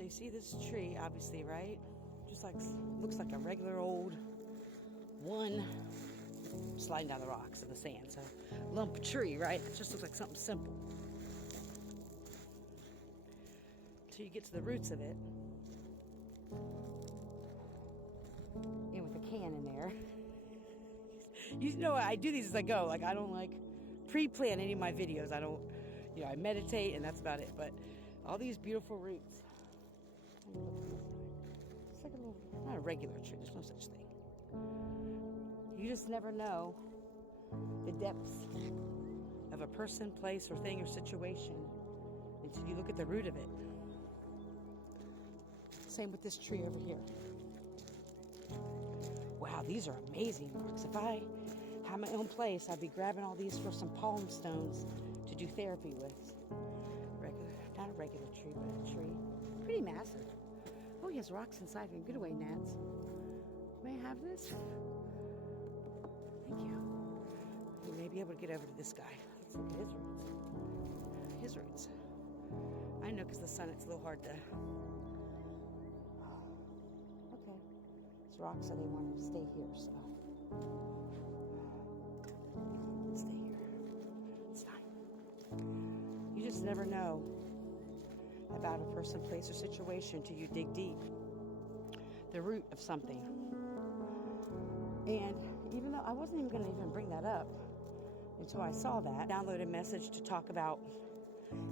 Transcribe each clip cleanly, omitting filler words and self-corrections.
So you see this tree, obviously, right? Just like, looks like a regular old one sliding down the rocks in the sand. So lump of tree, right? It just looks like something simple. Until you get to the roots of it. And with a can in there. You know, I do these as I go. Like, I don't like pre-plan any of my videos. I don't, you know, I meditate and that's about it. But all these beautiful roots. It's like a little, not a regular tree. There's no such thing. You just never know the depths of a person, place, or thing, or situation until you look at the root of it. Same with this tree over here. Wow, these are amazing rocks. If I had my own place, I'd be grabbing all these for some palm stones to do therapy with. Regular, not a regular tree, but a tree. Pretty massive. Oh, he has rocks inside of him. Get away, gnats. May I have this? Thank you. You may be able to get over to this guy. Let's look at his roots. His roots. I know because the sun, it's a little hard to... Okay. It's rocks, so they want to stay here, so... Let's stay here. It's fine. You just never know about a person, place, or situation till you dig deep. The root of something. And even though I wasn't even going to even bring that up until I saw that, download a message to talk about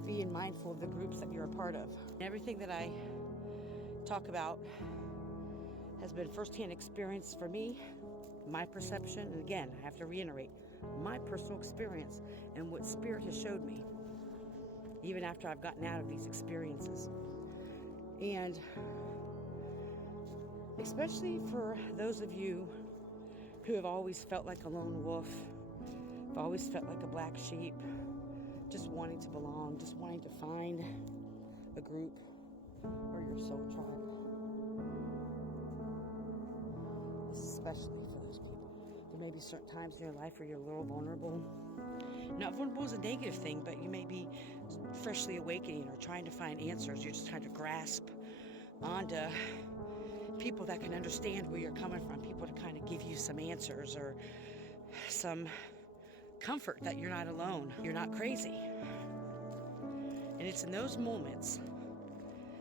being mindful of the groups that you're a part of. Everything that I talk about has been firsthand experience for me, my perception, and again, I have to reiterate, my personal experience and what Spirit has showed me, even after I've gotten out of these experiences. And especially for those of you who have always felt like a lone wolf, have always felt like a black sheep, just wanting to belong, just wanting to find a group or your soul tribe. This is especially for those people. There may be certain times in your life where you're a little vulnerable. Not vulnerable is a negative thing, but you may be freshly awakening or trying to find answers. You're just trying to grasp onto people that can understand where you're coming from, people to kind of give you some answers or some comfort that you're not alone, you're not crazy. And it's in those moments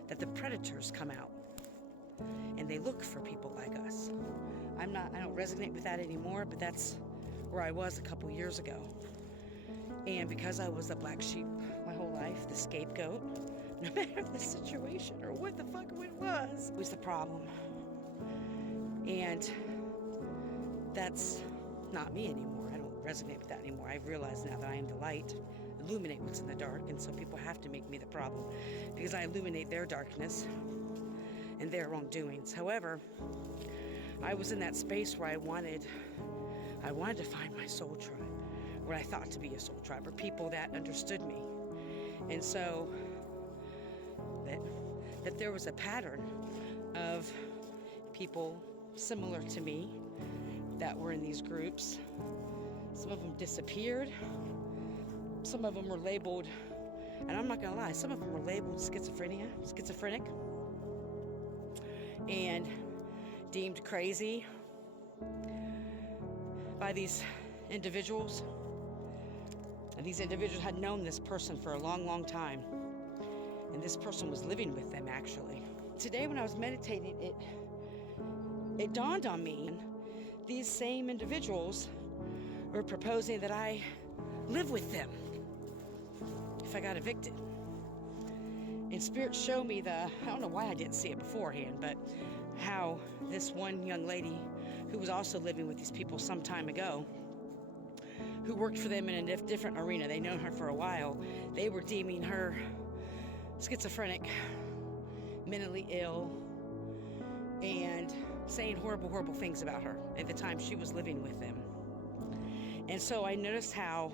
that the predators come out and they look for people like us. I don't resonate with that anymore, but that's where I was a couple years ago. And because I was the black sheep my whole life, the scapegoat, no matter the situation or what the fuck it was the problem. And that's not me anymore. I don't resonate with that anymore. I realize now that I am the light, illuminate what's in the dark, and so people have to make me the problem because I illuminate their darkness and their wrongdoings. However, I was in that space where I wanted to find my soul tribe, what I thought to be a soul tribe, or people that understood me. And so that there was a pattern of people similar to me that were in these groups. Some of them disappeared. Some of them were labeled, and I'm not gonna lie, some of them were labeled schizophrenic, and deemed crazy by these individuals. And these individuals had known this person for a long, long time. And this person was living with them, actually. Today when I was meditating, it dawned on me, these same individuals were proposing that I live with them if I got evicted. And Spirit showed me I don't know why I didn't see it beforehand, but how this one young lady who was also living with these people some time ago, who worked for them in a different arena, they'd known her for a while, they were deeming her schizophrenic, mentally ill, and saying horrible, horrible things about her at the time she was living with them. And so I noticed how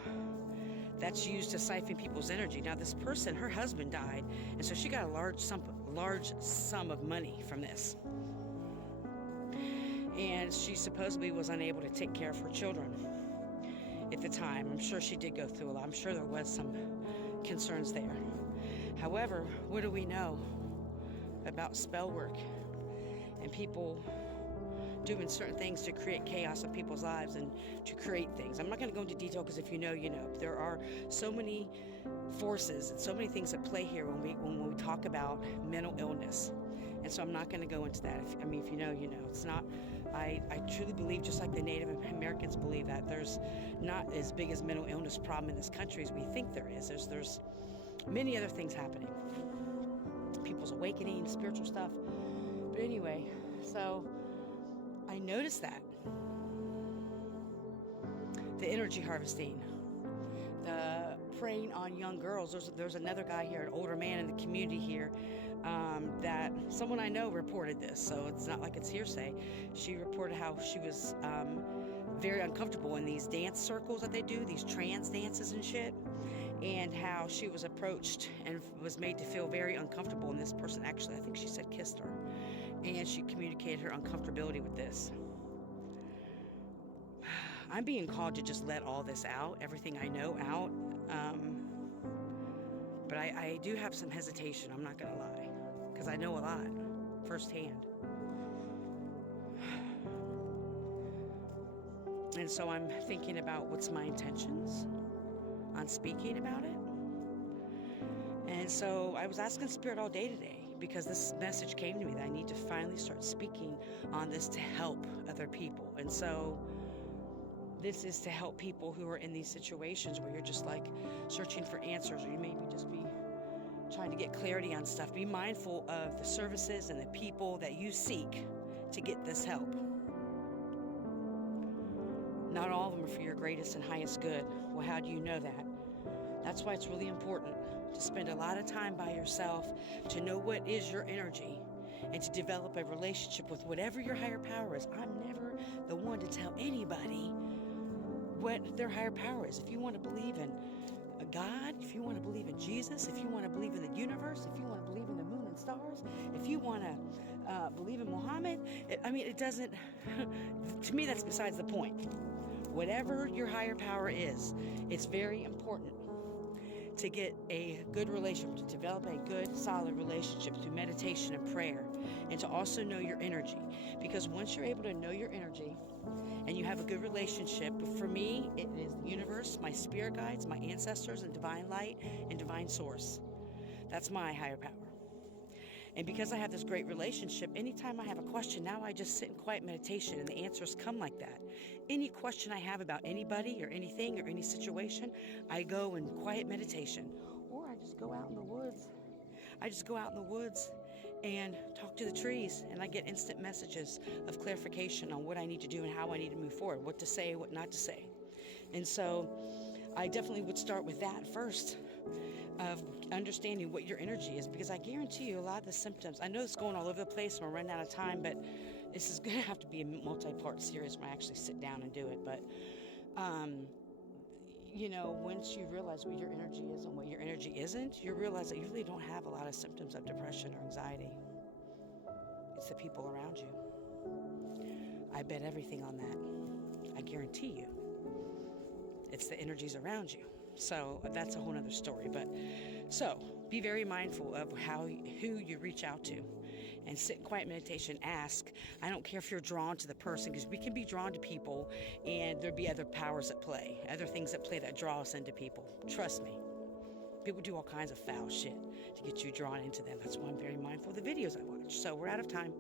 that's used to siphon people's energy. Now this person, her husband died, and so she got a large sum of money from this. And she supposedly was unable to take care of her children at the time. I'm sure she did go through a lot. I'm sure there was some concerns there. However, what do we know? about spell work and people doing certain things to create chaos in people's lives and to create things. I'm not going to go into detail because if you know, you know. There are so many forces and so many things at play here when we talk about mental illness. And so I'm not going to go into that. If you know, you know. It's not. I truly believe, just like the Native Americans believe, that there's not as big as mental illness problem in this country as we think there is. There's many other things happening. People's awakening, spiritual stuff. But anyway, so I noticed that. The energy harvesting, the preying on young girls. There's another guy here, an older man in the community here, that someone I know reported this, so it's not like it's hearsay. She reported how she was very uncomfortable in these dance circles that they do, these trance dances and shit, and how she was approached and was made to feel very uncomfortable. And this person actually, I think she said, kissed her, and she communicated her uncomfortability with this. I'm being called to just let all this out, everything I know out. But I do have some hesitation, I'm not going to lie, because I know a lot firsthand. And so I'm thinking about what's my intentions on speaking about it. And so I was asking Spirit all day today, because this message came to me that I need to finally start speaking on this to help other people. And so this is to help people who are in these situations where you're just like searching for answers, or you maybe just be trying to get clarity on stuff. Be mindful of the services and the people that you seek to get this help. Not all of them are for your greatest and highest good. Well, how do you know that? That's why it's really important to spend a lot of time by yourself, to know what is your energy, and to develop a relationship with whatever your higher power is. I'm never the one to tell anybody what their higher power is. If you want to believe in a God, if you want to believe in Jesus, if you want to believe in the universe, if you want to believe in the moon and stars, if you want to believe in Muhammad, it doesn't, to me, that's besides the point. Whatever your higher power is, it's very important to get a good relationship, to develop a good, solid relationship through meditation and prayer, and to also know your energy. Because once you're able to know your energy and you have a good relationship, for me, it is the universe, my spirit guides, my ancestors, and divine light and divine source. That's my higher power. And because I have this great relationship, anytime I have a question, now I just sit in quiet meditation and the answers come like that. Any question I have about anybody or anything or any situation, I go in quiet meditation. Or I just go out in the woods. And talk to the trees, and I get instant messages of clarification on what I need to do and how I need to move forward, what to say, what not to say. And so I definitely would start with that first, of understanding what your energy is, because I guarantee you a lot of the symptoms, I know it's going all over the place and we're running out of time, but this is going to have to be a multi-part series when I actually sit down and do it. But once you realize what your energy is and what your energy isn't, you realize that you really don't have a lot of symptoms of depression or anxiety. It's the people around you. I bet everything on that. I guarantee you. It's the energies around you. So that's a whole other story. But so be very mindful of who you reach out to, and sit in quiet meditation. Ask. I don't care if you're drawn to the person, because we can be drawn to people and there'd be other powers at play, other things at play that draw us into people. Trust me. People do all kinds of foul shit to get you drawn into them. That's why I'm very mindful of the videos I watch. So we're out of time.